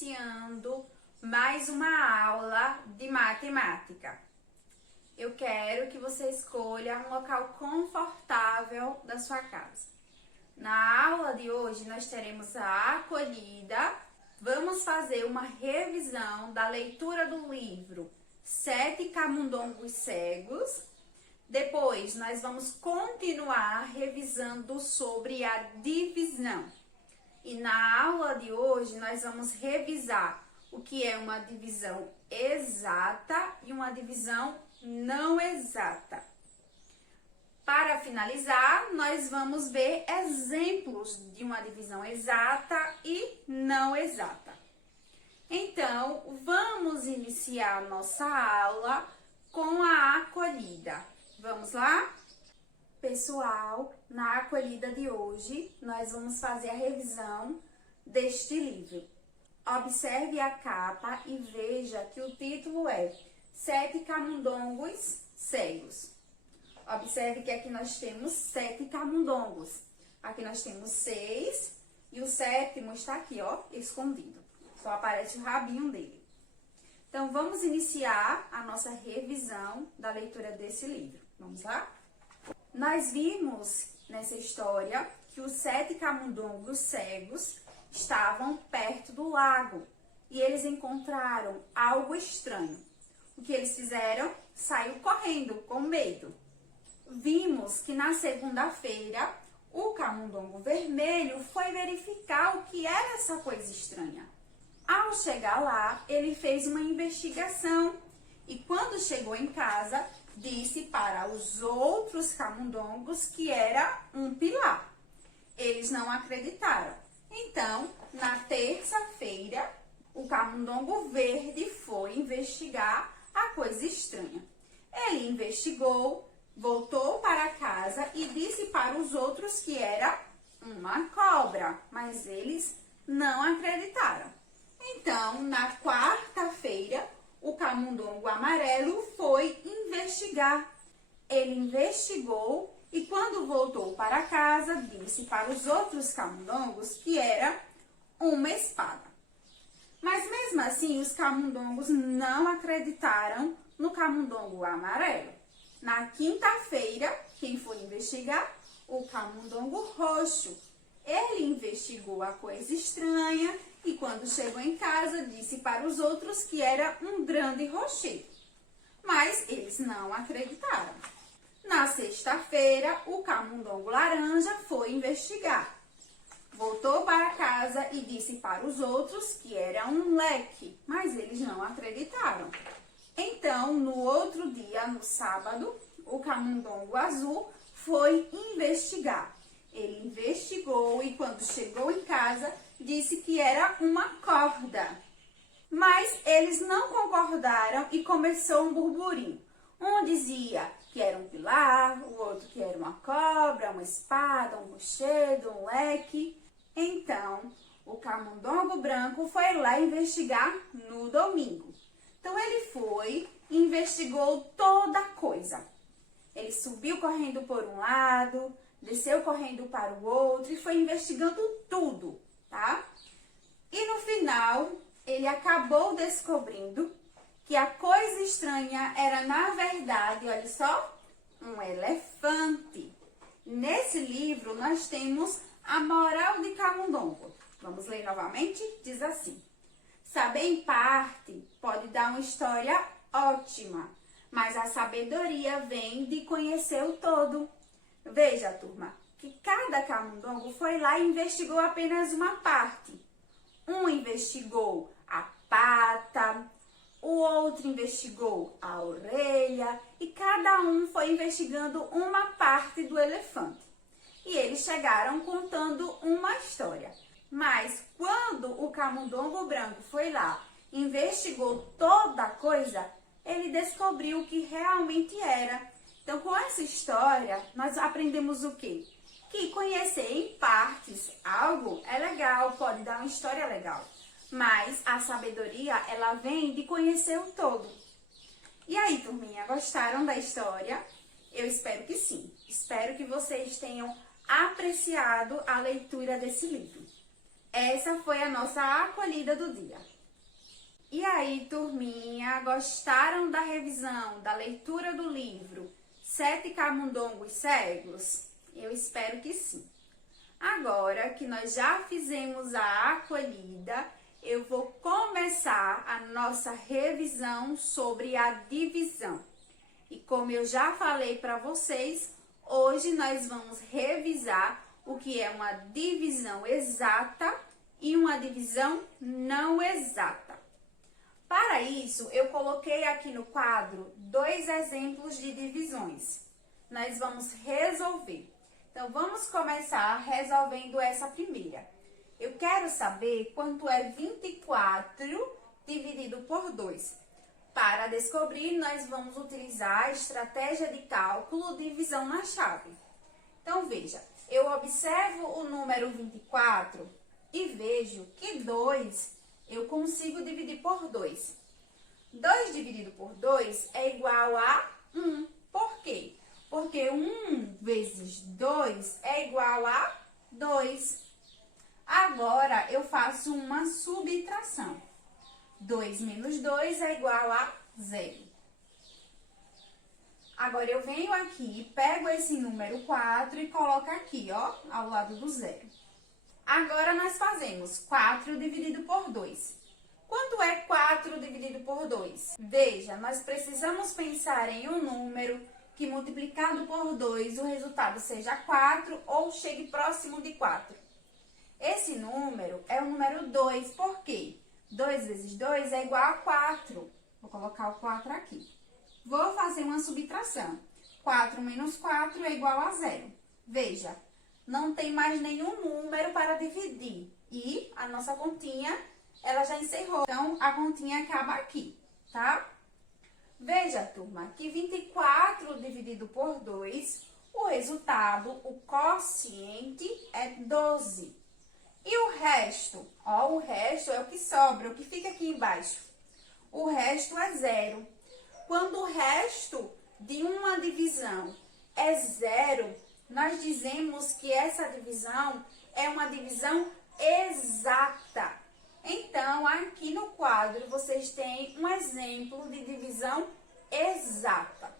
iniciando mais uma aula de matemática. Eu quero que você escolha um local confortável da sua casa. Na aula de hoje, nós teremos a acolhida. Vamos fazer uma revisão da leitura do livro Sete Camundongos Cegos. Depois, nós vamos continuar revisando sobre a divisão. E na aula de hoje, nós vamos revisar o que é uma divisão exata e uma divisão não exata. Para finalizar, nós vamos ver exemplos de uma divisão exata e não exata. Então, vamos iniciar nossa aula com a acolhida. Vamos lá? Pessoal, na acolhida de hoje, nós vamos fazer a revisão deste livro. Observe a capa e veja que o título é Sete Camundongos Cegos. Observe que aqui nós temos 7 camundongos. Aqui nós temos 6 e o sétimo está aqui, ó, escondido. Só aparece o rabinho dele. Então, vamos iniciar a nossa revisão da leitura desse livro. Vamos lá? Nós vimos nessa história que os 7 camundongos cegos estavam perto do lago e eles encontraram algo estranho. O que eles fizeram? Saiu correndo com medo. Vimos que na segunda-feira o camundongo vermelho foi verificar o que era essa coisa estranha. Ao chegar lá, ele fez uma investigação e quando chegou em casa, disse para os outros camundongos que era um pilar. Eles não acreditaram. Então, na terça-feira, o camundongo verde foi investigar a coisa estranha. Ele investigou, voltou para casa e disse para os outros que era uma cobra, mas eles não acreditaram. Então, na quarta-feira, o camundongo amarelo foi investigar. Ele investigou e quando voltou para casa, disse para os outros camundongos que era uma espada. Mas mesmo assim, os camundongos não acreditaram no camundongo amarelo. Na quinta-feira, quem foi investigar? O camundongo roxo. Ele investigou a coisa estranha e quando chegou em casa, disse para os outros que era um grande rochedo. Mas eles não acreditaram. Na sexta-feira, o camundongo laranja foi investigar. Voltou para casa e disse para os outros que era um leque, mas eles não acreditaram. Então, no outro dia, no sábado, o camundongo azul foi investigar. Ele investigou e quando chegou em casa, disse que era uma corda. Mas eles não concordaram e começou um burburinho. Um dizia que era um pilar, o outro que era uma cobra, uma espada, um rochedo, um leque. Então, o camundongo branco foi lá investigar no domingo. Então, ele foi e investigou toda a coisa. Ele subiu correndo por um lado, desceu correndo para o outro e foi investigando tudo, tá? E no final, ele acabou descobrindo que a coisa estranha era, na verdade, olha só, um elefante. Nesse livro, nós temos a moral de camundongo. Vamos ler novamente? Diz assim: saber em parte pode dar uma história ótima, mas a sabedoria vem de conhecer o todo. Veja, turma, que cada camundongo foi lá e investigou apenas uma parte. Um investigou a pata, o outro investigou a orelha e cada um foi investigando uma parte do elefante. E eles chegaram contando uma história. Mas quando o camundongo branco foi lá e investigou toda a coisa, ele descobriu o que realmente era. Então, com essa história, nós aprendemos o quê? Que conhecer em partes algo é legal, pode dar uma história legal. Mas a sabedoria, ela vem de conhecer o todo. E aí, turminha, gostaram da história? Eu espero que sim. Espero que vocês tenham apreciado a leitura desse livro. Essa foi a nossa acolhida do dia. aí, turminha, gostaram da revisão, da leitura do livro Sete Camundongos Cegos? Eu espero que sim. Agora que nós já fizemos a acolhida, eu vou começar a nossa revisão sobre a divisão. E como eu já falei para vocês, hoje nós vamos revisar o que é uma divisão exata e uma divisão não exata. Para isso, eu coloquei aqui no quadro 2 exemplos de divisões. Nós vamos resolver. Então, vamos começar resolvendo essa primeira. Eu quero saber quanto é 24 dividido por 2. Para descobrir, nós vamos utilizar a estratégia de cálculo divisão na chave. Então, veja, eu observo o número 24 e vejo que 2 eu consigo dividir por 2. 2 dividido por 2 é igual a 1. Por quê? Porque 1 vezes 2 é igual a 2. Agora, eu faço uma subtração. 2 menos 2 é igual a 0. Agora, eu venho aqui, pego esse número 4 e coloco aqui, ó, ao lado do 0. Agora, nós fazemos 4 dividido por 2. Quanto é 4 dividido por 2? Veja, nós precisamos pensar em um número que multiplicado por 2 o resultado seja 4 ou chegue próximo de 4. Esse número é o número 2, por quê? 2 vezes 2 é igual a 4. Vou colocar o 4 aqui. Vou fazer uma subtração. 4 menos 4 é igual a 0. Veja, não tem mais nenhum número para dividir. E a nossa continha, ela já encerrou. Então, a continha acaba aqui, tá? Veja, turma, que 24 dividido por 2, o resultado, o quociente, é 12. E o resto? Ó, o resto é o que sobra, o que fica aqui embaixo. O resto é 0. Quando o resto de uma divisão é 0, nós dizemos que essa divisão é uma divisão exata. Então, aqui no quadro, vocês têm um exemplo de divisão exata.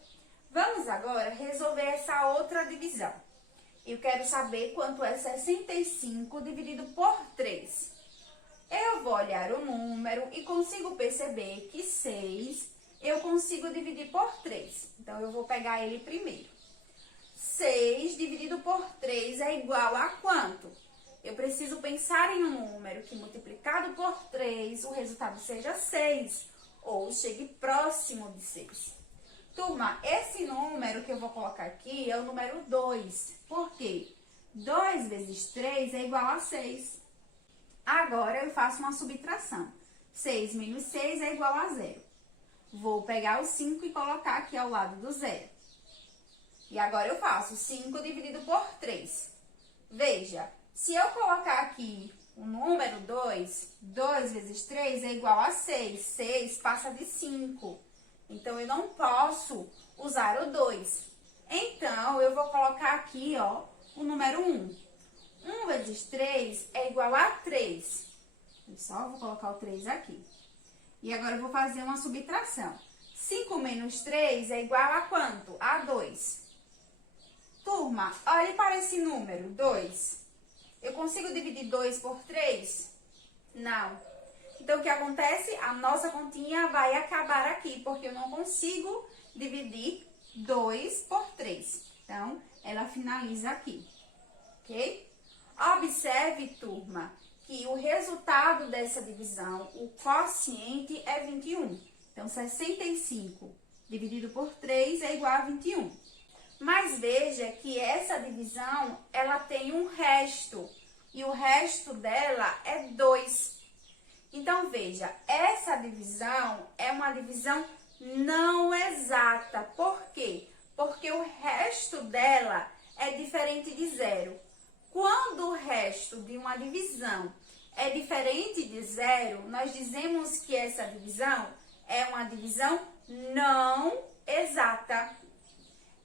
Vamos agora resolver essa outra divisão. Eu quero saber quanto é 65 dividido por 3. Eu vou olhar o número e consigo perceber que 6 eu consigo dividir por 3. Então, eu vou pegar ele primeiro. 6 dividido por 3 é igual a quanto? Eu preciso pensar em um número que multiplicado por 3 o resultado seja 6 ou chegue próximo de 6. Turma, esse número que eu vou colocar aqui é o número 2. Por quê? 2 vezes 3 é igual a 6. Agora, eu faço uma subtração. 6 menos 6 é igual a 0. Vou pegar o 5 e colocar aqui ao lado do 0. E agora, eu faço 5 dividido por 3. Veja, se eu colocar aqui o número 2, 2 vezes 3 é igual a 6. 6 passa de 5. Então, eu não posso usar o 2. Então, eu vou colocar aqui, ó, o número 1. 1 vezes 3 é igual a 3. Eu só vou colocar o 3 aqui. E agora, eu vou fazer uma subtração. 5 menos 3 é igual a quanto? A 2. Turma, olhe para esse número, 2. Eu consigo dividir 2 por 3? Não. Então, o que acontece? A nossa continha vai acabar aqui, porque eu não consigo dividir 2 por 3. Então, ela finaliza aqui, ok? Observe, turma, que o resultado dessa divisão, o quociente é 21. Então, 65 dividido por 3 é igual a 21. Mas veja que essa divisão, ela tem um resto. E o resto dela é 2. Então, veja, essa divisão é uma divisão não exata. Por quê? Porque o resto dela é diferente de 0. Quando o resto de uma divisão é diferente de 0, nós dizemos que essa divisão é uma divisão não exata.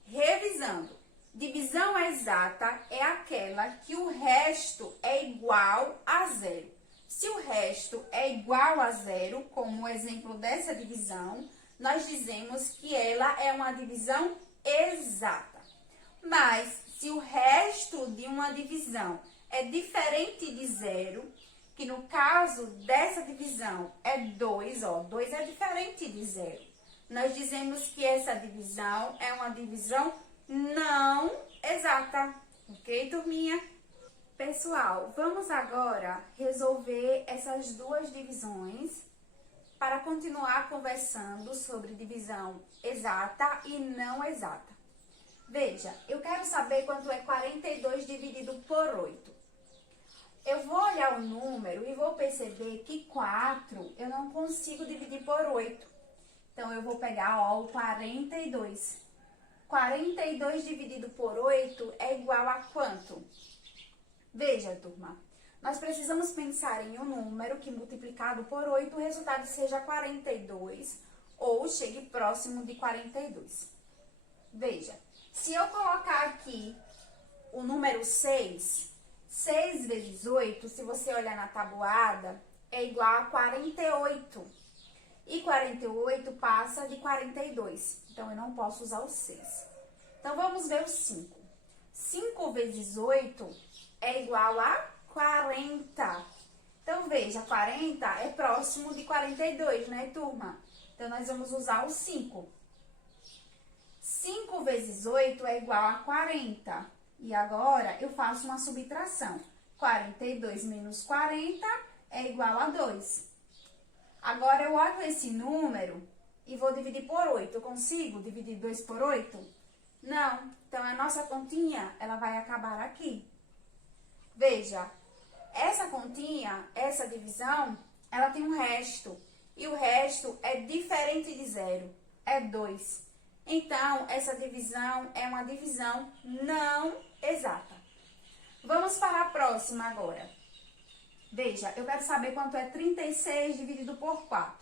Revisando, divisão exata é aquela que o resto é igual a 0. Se o resto é igual a zero, como o exemplo dessa divisão, nós dizemos que ela é uma divisão exata. Mas, se o resto de uma divisão é diferente de zero, que no caso dessa divisão é 2, 2 é diferente de zero, nós dizemos que essa divisão é uma divisão não exata. Ok, turminha? Pessoal, vamos agora resolver essas duas divisões para continuar conversando sobre divisão exata e não exata. Veja, eu quero saber quanto é 42 dividido por 8. Eu vou olhar o número e vou perceber que 4 eu não consigo dividir por 8. Então, eu vou pegar, ó, o 42. 42 dividido por 8 é igual a quanto? Veja, turma, nós precisamos pensar em um número que multiplicado por 8 o resultado seja 42 ou chegue próximo de 42. Veja, se eu colocar aqui o número 6, 6 vezes 8, se você olhar na tabuada, é igual a 48. E 48 passa de 42, então eu não posso usar o 6. Então, vamos ver o 5. 5 vezes 8 é igual a 40. Então, veja, 40 é próximo de 42, né, turma? Então, nós vamos usar o 5. 5 vezes 8 é igual a 40. E agora, eu faço uma subtração. 42 menos 40 é igual a 2. Agora, eu olho esse número e vou dividir por 8. Eu consigo dividir 2 por 8? Não. Então, a nossa continha, ela vai acabar aqui. Veja, essa continha, essa divisão, ela tem um resto. E o resto é diferente de zero, é 2. Então, essa divisão é uma divisão não exata. Vamos para a próxima agora. Veja, eu quero saber quanto é 36 dividido por 4.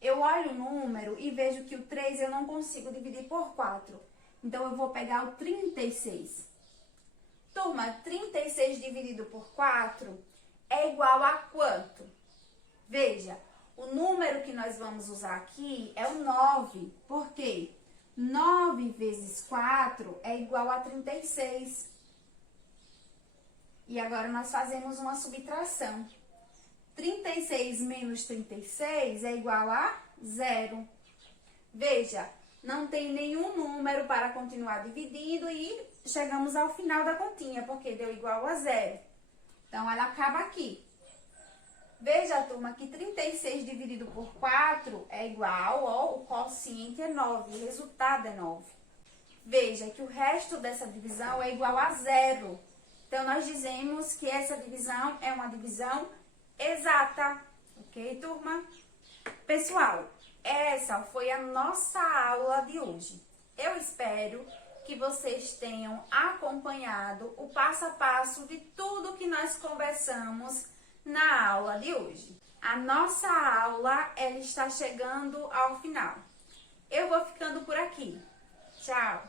Eu olho o número e vejo que o 3 eu não consigo dividir por 4. Então, eu vou pegar o 36. Turma, 36 dividido por 4 é igual a quanto? Veja, o número que nós vamos usar aqui é o 9. Por quê? 9 vezes 4 é igual a 36. E agora, nós fazemos uma subtração. 36 menos 36 é igual a 0. Veja, não tem nenhum número para continuar dividindo e chegamos ao final da continha, porque deu igual a 0. Então, ela acaba aqui. Veja, turma, que 36 dividido por 4 é igual, ó, o quociente é 9, o resultado é 9. Veja que o resto dessa divisão é igual a 0. Então, nós dizemos que essa divisão é uma divisão exata. Ok, turma? Pessoal, essa foi a nossa aula de hoje. Eu espero que vocês tenham acompanhado o passo a passo de tudo que nós conversamos na aula de hoje. A nossa aula, ela está chegando ao final. Eu vou ficando por aqui. Tchau!